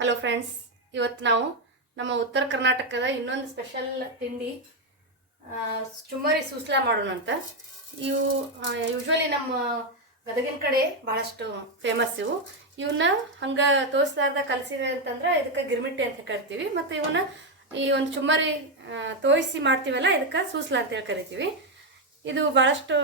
Hello friends ಇವತ್ತು ನಾವು ನಮ್ಮ ಉತ್ತರ ಕರ್ನಾಟಕದ ಇನ್ನೊಂದು ಸ್ಪೆಷಲ್ ತಿಂಡಿ ಚುಮ್ಮರಿ ಸೂಸ್ಲಾ ಮಾಡೋಣ ಅಂತ. ಇವು ಯೂಶ್ವಲಿ ನಮ್ಮ ಗದಗಿನ ಕಡೆ ಭಾಳಷ್ಟು ಫೇಮಸ್ ಇವು. ಇವನ್ನ ಹಂಗೆ ತೋರಿಸ್ಲಾರ್ದ ಕಲಸಿವೆ ಅಂತಂದ್ರೆ ಇದಕ್ಕೆ ಗಿರ್ಮಿಟ್ಟಿ ಅಂತ ಕರಿತೀವಿ. ಮತ್ತು ಇವನ್ನ ಈ ಒಂದು ಚುಮ್ಮರಿ ತೋಯಿಸಿ ಮಾಡ್ತೀವಲ್ಲ, ಇದಕ್ಕೆ ಸೂಸ್ಲಾ ಅಂತೇಳಿ ಕರಿತೀವಿ. ಇದು ಭಾಳಷ್ಟು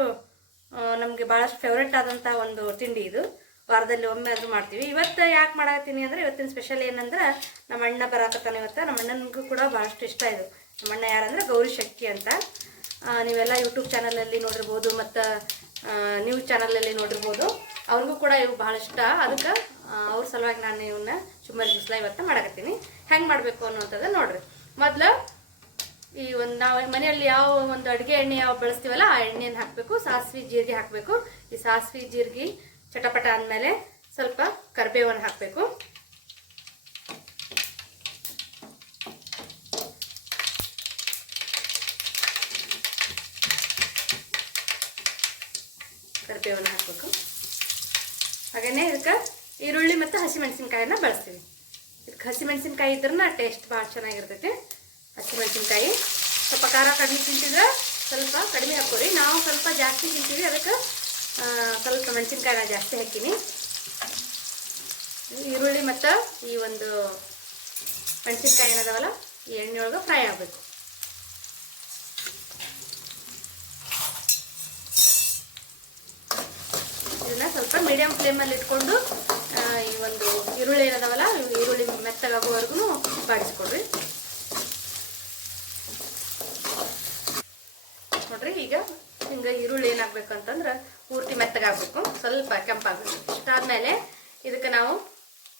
ನಮಗೆ ಭಾಳಷ್ಟು ಫೇವ್ರೆಟ್ ಆದಂಥ ಒಂದು ತಿಂಡಿ ಇದು. ವಾರದಲ್ಲಿ ಒಮ್ಮೆ ಆದರೂ ಮಾಡ್ತೀವಿ. ಇವತ್ತು ಯಾಕೆ ಮಾಡಾಕತ್ತೀನಿ ಅಂದ್ರೆ ಇವತ್ತಿನ ಸ್ಪೆಷಲ್ ಏನಂದ್ರೆ ನಮ್ಮ ಅಣ್ಣ ಬರಾಕತ್ತಾನೆ ಇವತ್ತು. ನಮ್ಮ ಅಣ್ಣನಿಗೂ ಕೂಡ ಭಾಳಷ್ಟು ಇಷ್ಟ ಇದು. ನಮ್ಮ ಅಣ್ಣ ಯಾರಂದ್ರೆ ಗೌರಿ ಶಕ್ತಿ ಅಂತ. ನೀವೆಲ್ಲ ಯೂಟ್ಯೂಬ್ ಚಾನಲಲ್ಲಿ ನೋಡಿರ್ಬೋದು ಮತ್ತು ನ್ಯೂಸ್ ಚಾನಲಲ್ಲಿ ನೋಡಿರ್ಬೋದು. ಅವ್ರಿಗೂ ಕೂಡ ಇವು ಭಾಳ ಇಷ್ಟ. ಅದಕ್ಕೆ ಅವ್ರ ಸಲುವಾಗಿ ನಾನು ಇವನ್ನ ಚುಮ್ಮರಿ ಬಿಸಿಲ ಇವತ್ತು ಮಾಡಕತ್ತೀನಿ. ಹೆಂಗೆ ಮಾಡಬೇಕು ಅನ್ನುವಂಥದ್ದು ನೋಡ್ರಿ. ಮೊದಲು ಈ ಒಂದು ನಾವು ಮನೆಯಲ್ಲಿ ಯಾವ ಒಂದು ಅಡುಗೆ ಎಣ್ಣೆ ಯಾವ ಬಳಸ್ತೀವಲ್ಲ, ಆ ಎಣ್ಣೆಯನ್ನು ಹಾಕಬೇಕು. ಸಾಸಿವೆ ಜೀರಿಗೆ ಹಾಕಬೇಕು. ಈ ಸಾಸಿವೆ ಜೀರಿಗೆ ಚಟಪಟ ಅಂದಮೇಲೆ ಸ್ವಲ್ಪ ಕರಿಬೇವನ್ನು ಹಾಕಬೇಕು. ಕರಿಬೇವನ್ನು ಹಾಕಬೇಕು. ಹಾಗೆಯೇ ಇದಕ್ಕೆ ಈರುಳ್ಳಿ ಮತ್ತು ಹಸಿಮೆಣಸಿನ್ಕಾಯಿನ ಬಳಸ್ತೀವಿ. ಇದಕ್ಕೆ ಹಸಿಮೆಣಸಿನ್ಕಾಯಿ ಇದ್ರನ್ನ ಟೇಸ್ಟ್ ಭಾಳ ಚೆನ್ನಾಗಿರ್ತೈತಿ. ಹಸಿಮೆಣಸಿನ್ಕಾಯಿ ಸ್ವಲ್ಪ ಖಾರ ಕಡಿಮೆ ತಿಂತಿದ್ರೆ ಸ್ವಲ್ಪ ಕಡಿಮೆ ಹಾಕೋರಿ ನಾವು ಸ್ವಲ್ಪ ಜಾಸ್ತಿ ತಿಂತೀವಿ, ಅದಕ್ಕೆ ಸ್ವಲ್ಪ ಮೆಣಸಿನ್ಕಾಯಿನ ಜಾಸ್ತಿ ಹಾಕೀನಿ. ಈರುಳ್ಳಿ ಮತ್ತು ಈ ಒಂದು ಮೆಣಸಿನ್ಕಾಯಿ ಏನದಾವಲ್ಲ, ಈ ಎಣ್ಣೆ ಒಳಗೆ ಫ್ರೈ ಆಗಬೇಕು. ಇದನ್ನ ಸ್ವಲ್ಪ ಮೀಡಿಯಂ ಫ್ಲೇಮಲ್ಲಿ ಇಟ್ಕೊಂಡು ಈ ಒಂದು ಈರುಳ್ಳಿ ಏನದಾವಲ್ಲ ಈರುಳ್ಳಿ ಮೆತ್ತಗಾಗೋವರೆಗೂ ಬಾಡಿಸ್ಕೊಡ್ರಿ. ನೋಡ್ರಿ ಈಗ ಹಿಂಗೆ ಈರುಳ್ಳಿ ಏನಾಗಬೇಕು ಅಂತಂದ್ರೆ ಪೂರ್ತಿ ಮೆತ್ತಗಾಗಬೇಕು. ಸ್ವಲ್ಪ ಕೆಂಪಾಗಬೇಕು. ಇಷ್ಟಾದ್ಮೇಲೆ ಇದಕ್ಕೆ ನಾವು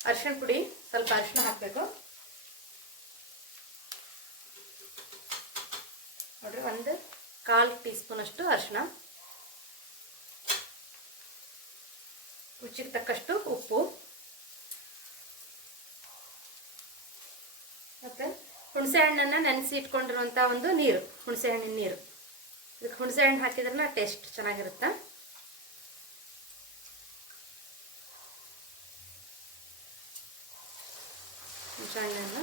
ಅರಿಶಿಣ ಪುಡಿ ಸ್ವಲ್ಪ ಅರಿಶಿಣ ಹಾಕಬೇಕು. ನೋಡ್ರಿ, ಒಂದು ಕಾಲು ಟೀ ಸ್ಪೂನ್ ಅಷ್ಟು ಅರಿಶಿಣ. ರುಚಿಗೆ ತಕ್ಕಷ್ಟು ಉಪ್ಪು. ಮತ್ತು ಹುಣಸೆ ಹಣ್ಣನ್ನು ನೆನೆಸಿ ಇಟ್ಕೊಂಡಿರುವಂಥ ಒಂದು ನೀರು, ಹುಣಸೆ ಹಣ್ಣಿನ ನೀರು. ಇದಕ್ಕೆ ಹುಣಸೆ ಹಣ್ಣು ಹಾಕಿದ್ರೆ ಟೇಸ್ಟ್ ಚೆನ್ನಾಗಿರುತ್ತೆ. ಹುಣಸೆ ಹಣ್ಣನ್ನು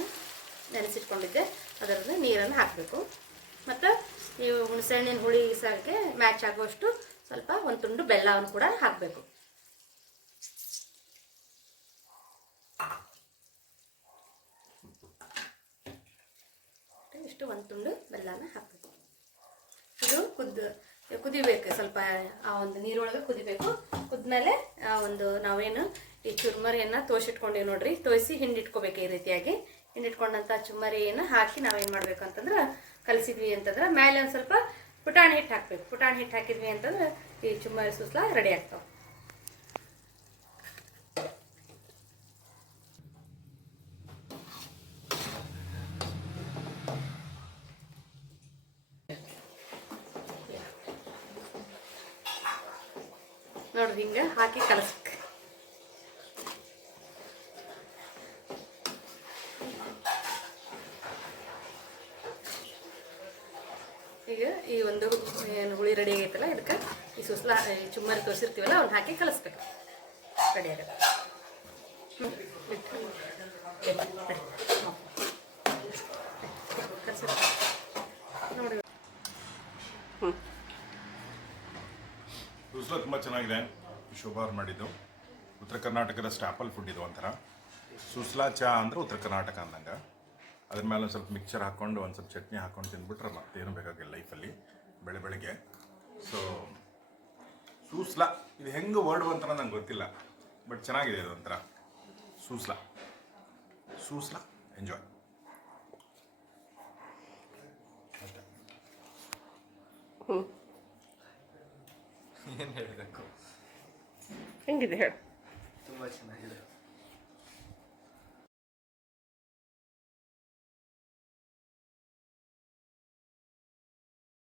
ನೆನೆಸಿಟ್ಕೊಂಡಿದ್ದೆ. ಅದರಲ್ಲಿ ನೀರನ್ನು ಹಾಕಬೇಕು. ಮತ್ತು ಈ ಹುಣಸೆ ಹಣ್ಣಿನ ಹುಳಿ ಸಾರಿಗೆ ಮ್ಯಾಚ್ ಆಗುವಷ್ಟು ಸ್ವಲ್ಪ ಒಂದು ತುಂಡು ಬೆಲ್ಲವನ್ನು ಕೂಡ ಹಾಕಬೇಕು. ಇಷ್ಟು ಒಂದು ತುಂಡು ಬೆಲ್ಲನ ಹಾಕಬೇಕು. ಕುದ್ದು ಕುದಿಬೇಕು ಸ್ವಲ್ಪ, ಆ ಒಂದು ನೀರೊಳಗೆ ಕುದಿಬೇಕು. ಕುದ್ಮೇಲೆ, ಆ ಒಂದು ನಾವೇನು ಈ ಚುರ್ಮರಿಯನ್ನು ತೋಸಿಟ್ಕೊಂಡೀವಿ ನೋಡ್ರಿ. ತೋಸಿ ಹಿಂಡಿಟ್ಕೋಬೇಕು ಈ ರೀತಿಯಾಗಿ. ಹಿಂಡಿಟ್ಕೊಂಡಂಥ ಚುಮ್ಮರಿಯನ್ನು ಹಾಕಿ ನಾವೇನು ಮಾಡಬೇಕು ಅಂತಂದ್ರೆ ಕಲಿಸಿದ್ವಿ ಅಂತಂದ್ರೆ ಮೇಲೆ ಒಂದು ಸ್ವಲ್ಪ ಪುಟಾಣಿ ಹಿಟ್ಟು ಹಾಕ್ಬೇಕು. ಪುಟಾಣಿ ಹಿಟ್ಟು ಹಾಕಿದ್ವಿ ಅಂತಂದ್ರೆ ಈ ಚುಮ್ಮರಿ ಸುಸ್ಲಾ ರೆಡಿ ಆಗ್ತಾವೆ. ನೋಡ್ರಿ ಹಿಂಗೆ ಹಾಕಿ ಕಲಸ್ಬೇಕು. ಈಗ ಈ ಒಂದು ಏನು ಹುಳಿ ರೆಡಿ ಆಗೈತಲ್ಲ, ಇದಕ್ಕೆ ಈ ಸುಸ್ಲ ಚುಮ್ಮರಿ ತೋರಿಸಿರ್ತೀವಲ್ಲ ಅವ್ನ ಹಾಕಿ ಕಲಸ್ಬೇಕು. ರೆಡಿ ಆಗ ಹ್ಞೂ ಬಿಟ್ಟು. ಕಲಿಸ್ಬೇಕು ನೋಡಿ. ಹ್ಞೂ ರುಸ್ಲ ತುಂಬ ಚೆನ್ನಾಗಿದೆ. ಶೋಭಾರ್ ಮಾಡಿದ್ದು. ಉತ್ತರ ಕರ್ನಾಟಕದ ಸ್ಟಾಪಲ್ ಫುಡ್ ಇದು ಒಂಥರ. ಸುಸ್ಲಾ ಚಾ ಅಂದರೆ ಉತ್ತರ ಕರ್ನಾಟಕ ಅಂದಂಗೆ. ಅದ್ರ ಮೇಲೆ ಒಂದು ಸ್ವಲ್ಪ ಮಿಕ್ಸರ್ ಹಾಕ್ಕೊಂಡು ಒಂದು ಸ್ವಲ್ಪ ಚಟ್ನಿ ಹಾಕ್ಕೊಂಡು ತಿಂದ್ಬಿಟ್ರೆ ಮತ್ತೇನು ಬೇಕಾಗಿಲ್ಲ ಲೈಫಲ್ಲಿ, ಬೆಳೆ ಬೆಳಗ್ಗೆ. ಸೊ ಸೂಸ್ಲಾ. ಇದು ಹೆಂಗೆ ವರ್ಡ್ ಅಂತ ನಂಗೆ ಗೊತ್ತಿಲ್ಲ. ಬಟ್ ಚೆನ್ನಾಗಿದೆ ಇದು ಒಂಥರ. ಸೂಸ್ಲಾ. ಸೂಸ್ಲಾ. ಎಂಜಾಯ್ ಅಷ್ಟೇ ಏನು ಹೇಳಬೇಕು? ಹೆಂಗಿದೆ ಹೇಳು. ತುಂಬ ಚೆನ್ನಾಗಿದೆ.